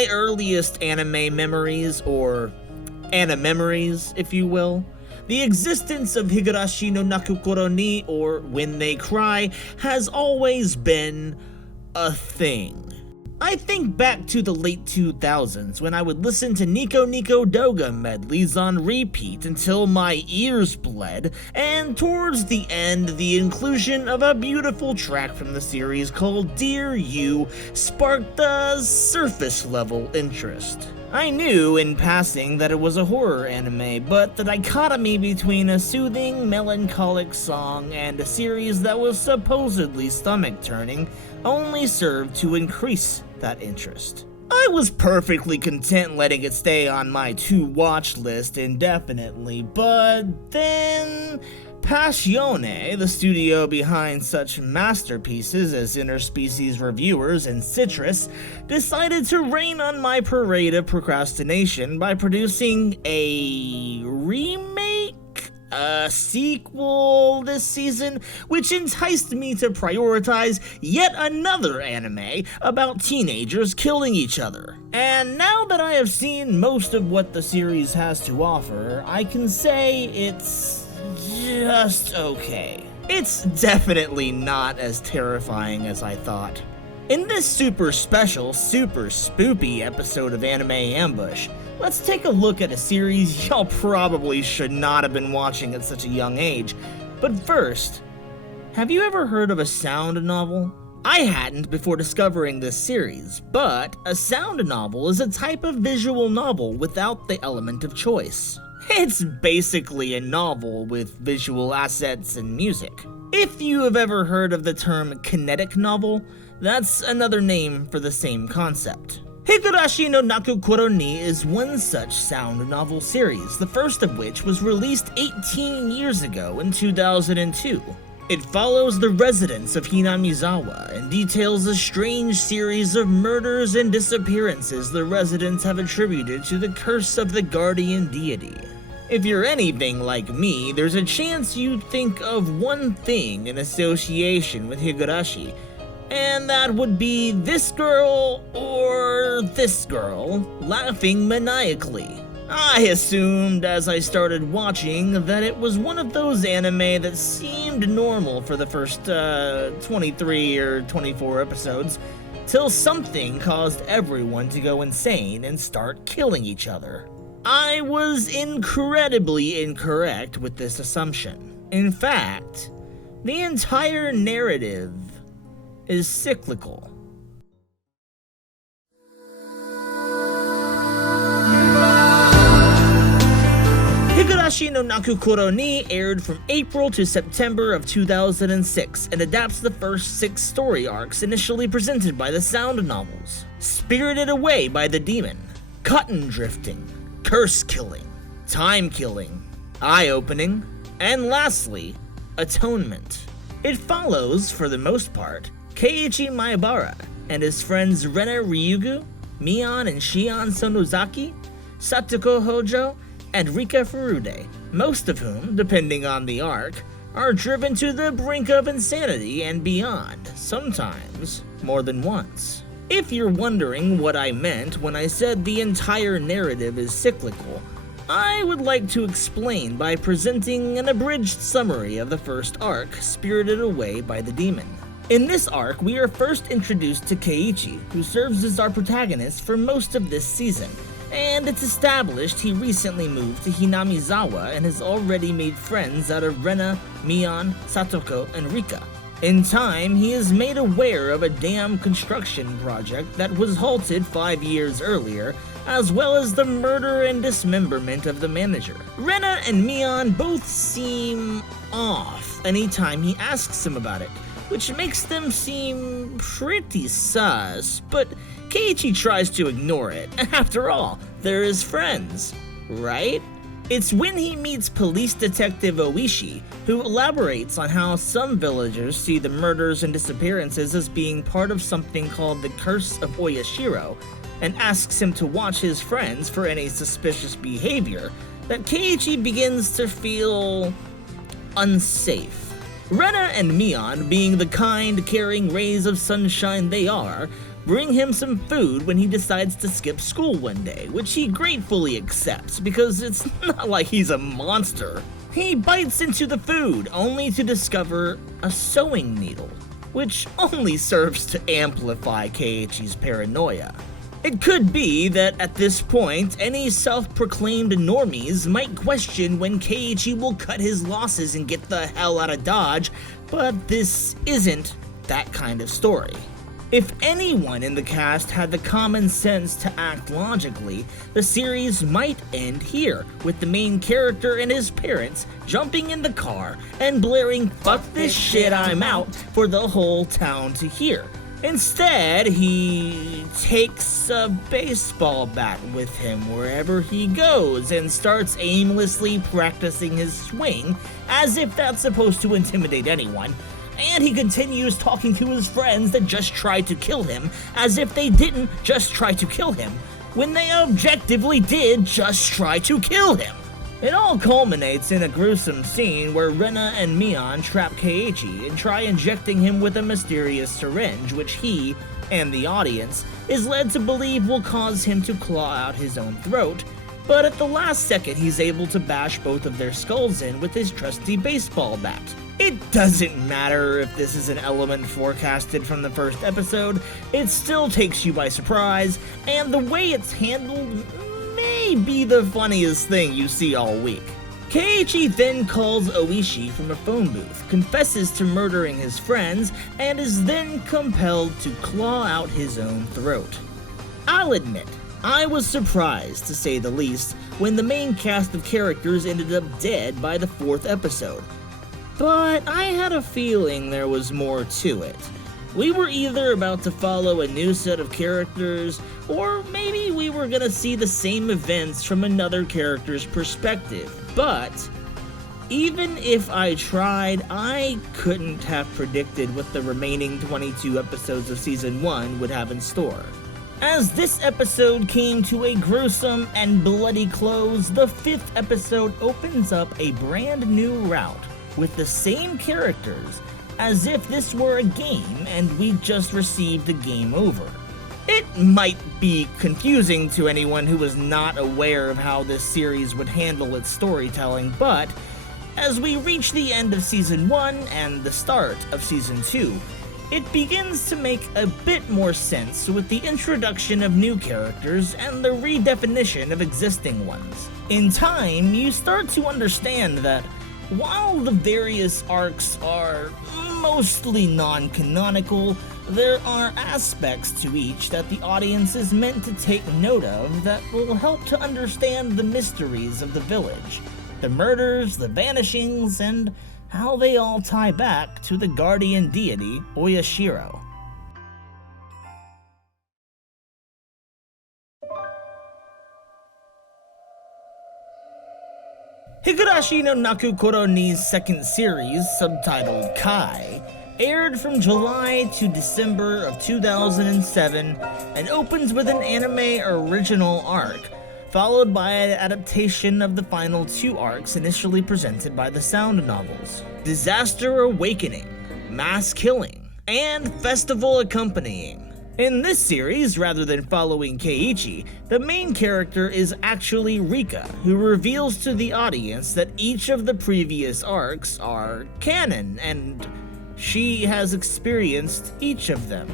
my earliest anime memories, or animemories, if you will, the existence of Higurashi no Nakukoro ni, or When They Cry, has always been a thing. I think back to the late 2000s when I would listen to Nico Nico Doga medleys on repeat until my ears bled, and towards the end, the inclusion of a beautiful track from the series called Dear You sparked a surface-level interest. I knew in passing that it was a horror anime, but the dichotomy between a soothing, melancholic song and a series that was supposedly stomach-turning only served to increase that interest. I was perfectly content letting it stay on my to-watch list indefinitely, but then Passione, the studio behind such masterpieces as Interspecies Reviewers and Citrus, decided to rain on my parade of procrastination by producing a remake? A sequel this season, which enticed me to prioritize yet another anime about teenagers killing each other. And now that I have seen most of what the series has to offer, I can say it's just okay. It's definitely not as terrifying as I thought. In this super special, super spoopy episode of Anime Ambush, let's take a look at a series y'all probably should not have been watching at such a young age. But first, have you ever heard of a sound novel? I hadn't before discovering this series, but a sound novel is a type of visual novel without the element of choice. It's basically a novel with visual assets and music. If you have ever heard of the term kinetic novel, that's another name for the same concept. Higurashi no Nakukoro ni is one such sound novel series, the first of which was released 18 years ago in 2002. It follows the residents of Hinamizawa and details a strange series of murders and disappearances the residents have attributed to the curse of the guardian deity. If you're anything like me, there's a chance you'd think of one thing in association with Higurashi, and that would be this girl or this girl laughing maniacally. I assumed as I started watching that it was one of those anime that seemed normal for the first 23 or 24 episodes, till something caused everyone to go insane and start killing each other. I was incredibly incorrect with this assumption. In fact, the entire narrative is cyclical. Higurashi no Nakukoro ni aired from April to September of 2006 and adapts the first 6 story arcs initially presented by the sound novels: Spirited Away by the Demon, Cotton Drifting, Curse Killing, Time Killing, Eye Opening, and lastly, Atonement. It follows, for the most part, Keiichi Maebara and his friends Rena Ryugu, Mion and Shion Sonozaki, Satoko Hojo, and Rika Furude, most of whom, depending on the arc, are driven to the brink of insanity and beyond, sometimes more than once. If you're wondering what I meant when I said the entire narrative is cyclical, I would like to explain by presenting an abridged summary of the first arc, Spirited Away by the Demon. In this arc, we are first introduced to Keiichi, who serves as our protagonist for most of this season, and it's established he recently moved to Hinamizawa and has already made friends out of Rena, Mion, Satoko, and Rika. In time, he is made aware of a dam construction project that was halted 5 years earlier, as well as the murder and dismemberment of the manager. Rena and Mion both seem off anytime he asks him about it, which makes them seem pretty sus, but Keiichi tries to ignore it. After all, they're his friends, right? It's when he meets police detective Oishi, who elaborates on how some villagers see the murders and disappearances as being part of something called the Curse of Oyashiro, and asks him to watch his friends for any suspicious behavior, that Keiichi begins to feel unsafe. Rena and Mion, being the kind, caring rays of sunshine they are, bring him some food when he decides to skip school one day, which he gratefully accepts because it's not like he's a monster. He bites into the food only to discover a sewing needle, which only serves to amplify Keiichi's paranoia. It could be that at this point, any self-proclaimed normies might question when Keiichi will cut his losses and get the hell out of Dodge, but this isn't that kind of story. If anyone in the cast had the common sense to act logically, the series might end here, with the main character and his parents jumping in the car and blaring "fuck this shit, I'm out" for the whole town to hear. Instead, he takes a baseball bat with him wherever he goes and starts aimlessly practicing his swing, as if that's supposed to intimidate anyone. And he continues talking to his friends that just tried to kill him, as if they didn't just try to kill him, when they objectively did just try to kill him. It all culminates in a gruesome scene where Rena and Mion trap Keiichi and try injecting him with a mysterious syringe, which he, and the audience, is led to believe will cause him to claw out his own throat, but at the last second he's able to bash both of their skulls in with his trusty baseball bat. It doesn't matter if this is an element forecasted from the first episode, it still takes you by surprise, and the way it's handled may be the funniest thing you see all week. Keiichi then calls Oishi from a phone booth, confesses to murdering his friends, and is then compelled to claw out his own throat. I'll admit, I was surprised, to say the least, when the main cast of characters ended up dead by the 4th episode. But I had a feeling there was more to it. We were either about to follow a new set of characters, or maybe we were gonna see the same events from another character's perspective. But even if I tried, I couldn't have predicted what the remaining 22 episodes of Season 1 would have in store. As this episode came to a gruesome and bloody close, the 5th episode opens up a brand new route with the same characters, as if this were a game and we just received a game over. It might be confusing to anyone who was not aware of how this series would handle its storytelling, but as we reach the end of Season 1 and the start of Season 2, it begins to make a bit more sense with the introduction of new characters and the redefinition of existing ones. In time, you start to understand that while the various arcs are mostly non-canonical, there are aspects to each that the audience is meant to take note of that will help to understand the mysteries of the village, the murders, the vanishings, and how they all tie back to the guardian deity, Oyashiro. Higurashi no Nakukoro ni's second series, subtitled Kai, aired from July to December of 2007 and opens with an anime original arc, followed by an adaptation of the final 2 arcs initially presented by the sound novels: Disaster Awakening, Mass Killing, and Festival Accompanying. In this series, rather than following Keiichi, the main character is actually Rika, who reveals to the audience that each of the previous arcs are canon, and she has experienced each of them.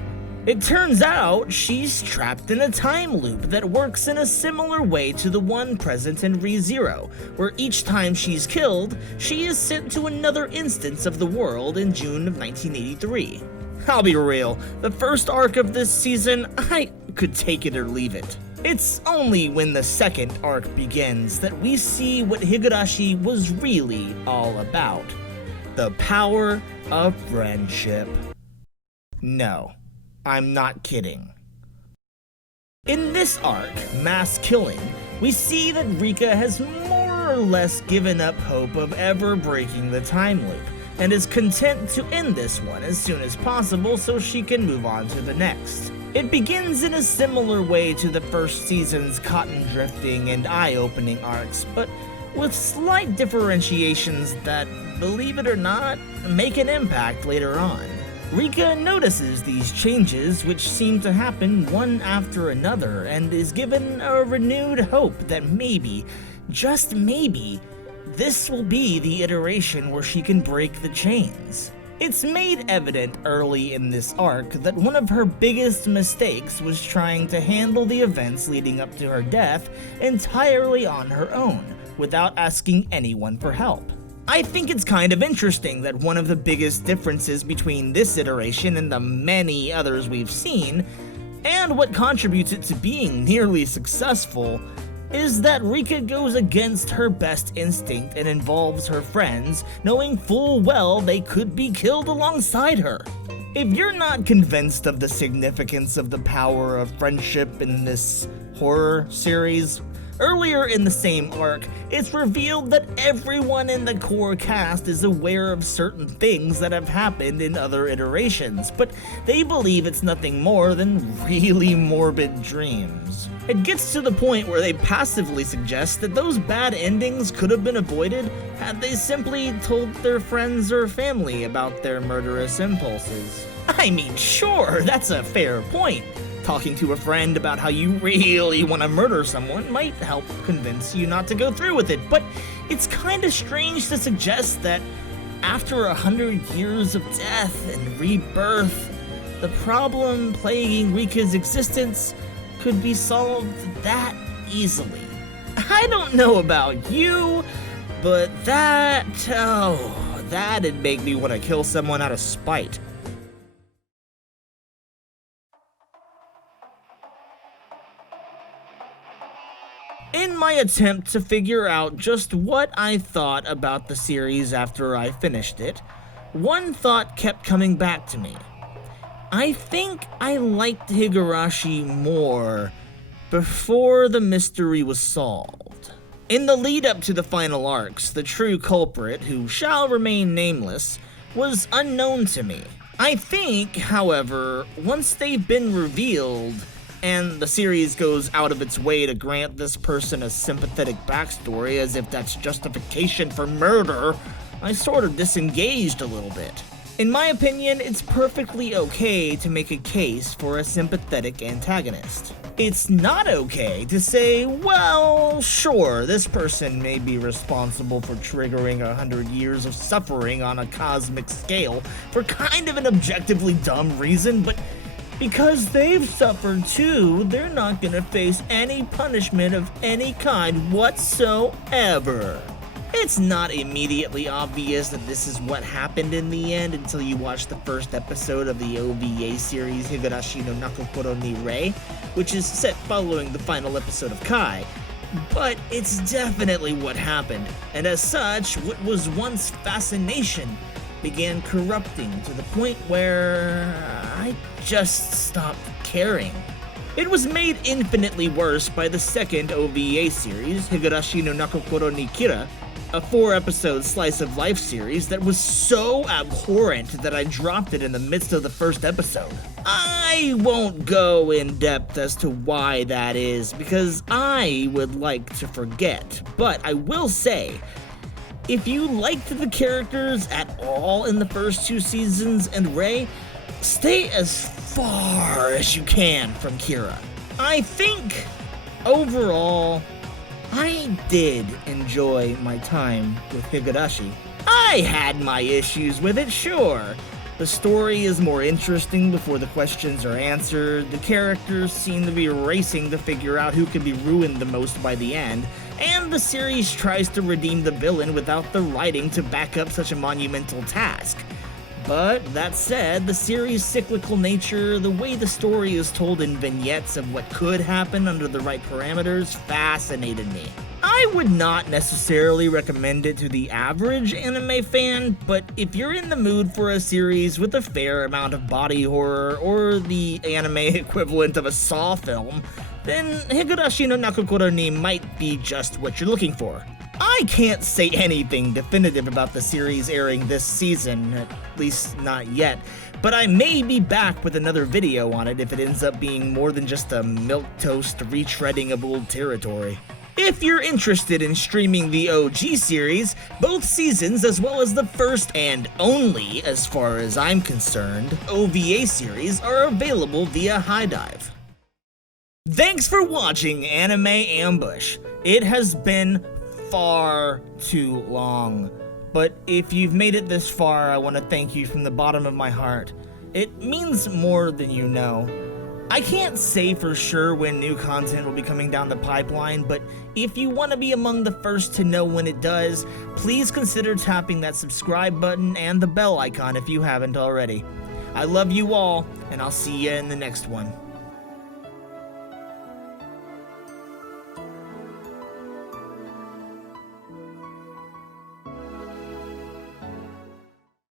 It turns out she's trapped in a time loop that works in a similar way to the one present in ReZero, where each time she's killed, she is sent to another instance of the world in June of 1983. I'll be real, the first arc of this season, I could take it or leave it. It's only when the second arc begins that we see what Higurashi was really all about: the power of friendship. No, I'm not kidding. In this arc, Mass Killing, we see that Rika has more or less given up hope of ever breaking the time loop, and is content to end this one as soon as possible so she can move on to the next. It begins in a similar way to the first season's cotton drifting and eye-opening arcs, but with slight differentiations that, believe it or not, make an impact later on. Rika notices these changes, which seem to happen one after another, and is given a renewed hope that maybe, just maybe, this will be the iteration where she can break the chains. It's made evident early in this arc that one of her biggest mistakes was trying to handle the events leading up to her death entirely on her own, without asking anyone for help. I think it's kind of interesting that one of the biggest differences between this iteration and the many others we've seen, and what contributes it to being nearly successful, is that Rika goes against her best instinct and involves her friends, knowing full well they could be killed alongside her. If you're not convinced of the significance of the power of friendship in this horror series, earlier in the same arc, it's revealed that everyone in the core cast is aware of certain things that have happened in other iterations, but they believe it's nothing more than really morbid dreams. It gets to the point where they passively suggest that those bad endings could have been avoided had they simply told their friends or family about their murderous impulses. I mean, sure, that's a fair point. Talking to a friend about how you really want to murder someone might help convince you not to go through with it, but it's kind of strange to suggest that after 100 years of death and rebirth, the problem plaguing Rika's existence could be solved that easily. I don't know about you, but that'd make me want to kill someone out of spite. In my attempt to figure out just what I thought about the series after I finished it, one thought kept coming back to me. I think I liked Higurashi more before the mystery was solved. In the lead up to the final arcs, the true culprit, who shall remain nameless, was unknown to me. I think, however, once they've been revealed, and the series goes out of its way to grant this person a sympathetic backstory as if that's justification for murder, I sort of disengaged a little bit. In my opinion, it's perfectly okay to make a case for a sympathetic antagonist. It's not okay to say, well, sure, this person may be responsible for triggering 100 years of suffering on a cosmic scale for kind of an objectively dumb reason, but because they've suffered too, they're not gonna face any punishment of any kind whatsoever. It's not immediately obvious that this is what happened in the end until you watch the first episode of the OVA series Higurashi no Nakokoro ni Rei, which is set following the final episode of Kai. But it's definitely what happened, and as such, what was once fascination began corrupting to the point where I just stopped caring. It was made infinitely worse by the second OVA series, Higurashi no Nakokoro ni Kira, a 4-episode slice-of-life series that was so abhorrent that I dropped it in the midst of the first episode. I won't go in depth as to why that is, because I would like to forget, but I will say, if you liked the characters at all in the first 2 seasons and Rei, stay as far as you can from Kira. I think, overall, I did enjoy my time with Higurashi. I had my issues with it, sure. The story is more interesting before the questions are answered, the characters seem to be racing to figure out who can be ruined the most by the end, and the series tries to redeem the villain without the writing to back up such a monumental task. But that said, the series' cyclical nature, the way the story is told in vignettes of what could happen under the right parameters, fascinated me. I would not necessarily recommend it to the average anime fan, but if you're in the mood for a series with a fair amount of body horror, or the anime equivalent of a Saw film, then Higurashi no Nakokoro ni might be just what you're looking for. I can't say anything definitive about the series airing this season, at least not yet, but I may be back with another video on it if it ends up being more than just a milquetoast retreading of old territory. If you're interested in streaming the OG series, both seasons as well as the first and only, as far as I'm concerned, OVA series are available via High Dive. Thanks for watching Anime Ambush. It has been far too long, but if you've made it this far, I want to thank you from the bottom of my heart. It means more than you know. I can't say for sure when new content will be coming down the pipeline, but if you want to be among the first to know when it does, please consider tapping that subscribe button and the bell icon if you haven't already. I love you all, and I'll see you in the next one.